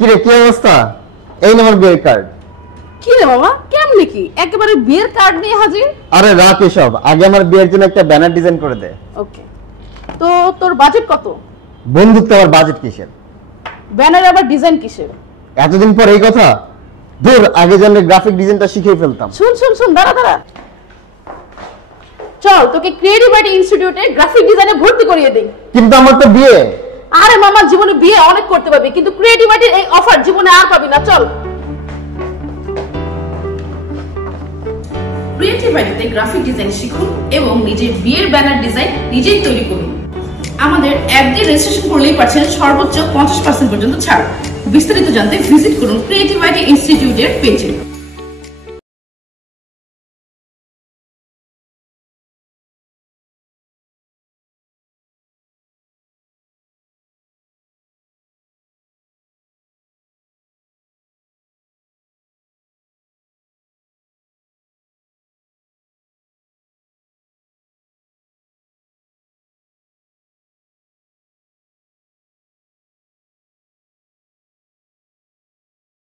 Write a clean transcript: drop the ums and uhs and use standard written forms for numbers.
কি রে, কি অবস্থা? এই আমার বিয়ের কার্ড। কি রে বাবা, কেমনে কি একেবারে বিয়ের কার্ড নিয়ে হাজির? আরে রাখ এসব, আগে আমার বিয়ের জন্য একটা ব্যানার ডিজাইন করে দে। ওকে, তো তোর বাজেট কত? বন্ধুত্ব আবার বাজেট কিসের? ব্যানার আবার ডিজাইন কিসের? এতদিন পর এই কথা? দূর, আগে জানলে গ্রাফিক ডিজাইনটা শিখে ফেলতাম। শুন শুন শুন, দাঁড়া দাঁড়া, চল তোকে ক্রিয়েটিভ আইটি ইনস্টিটিউটে গ্রাফিক ডিজাইনে ভর্তি করিয়ে দেই। কিন্তু আমার তো বিয়ে। আরে মামা, জীবনে বিয়ে অনেক করতে পারবি, কিন্তু ক্রিয়েটিভ আইটির এই অফার জীবনে আর পাবি না। চল, ক্রিয়েটিভ আইটিতে গ্রাফিক ডিজাইন শিখুন এবং নিজের বিয়ের ব্যানার ডিজাইন নিজেই তৈরি করুন। আমাদের অ্যাপ দিয়ে রেজিস্ট্রেশন করলেই পাচ্ছেন সর্বোচ্চ 50% পর্যন্ত ছাড়। বিস্তারিত জানতে ভিজিট করুন ক্রিয়েটিভ আইটি ইনস্টিটিউটের পেজে।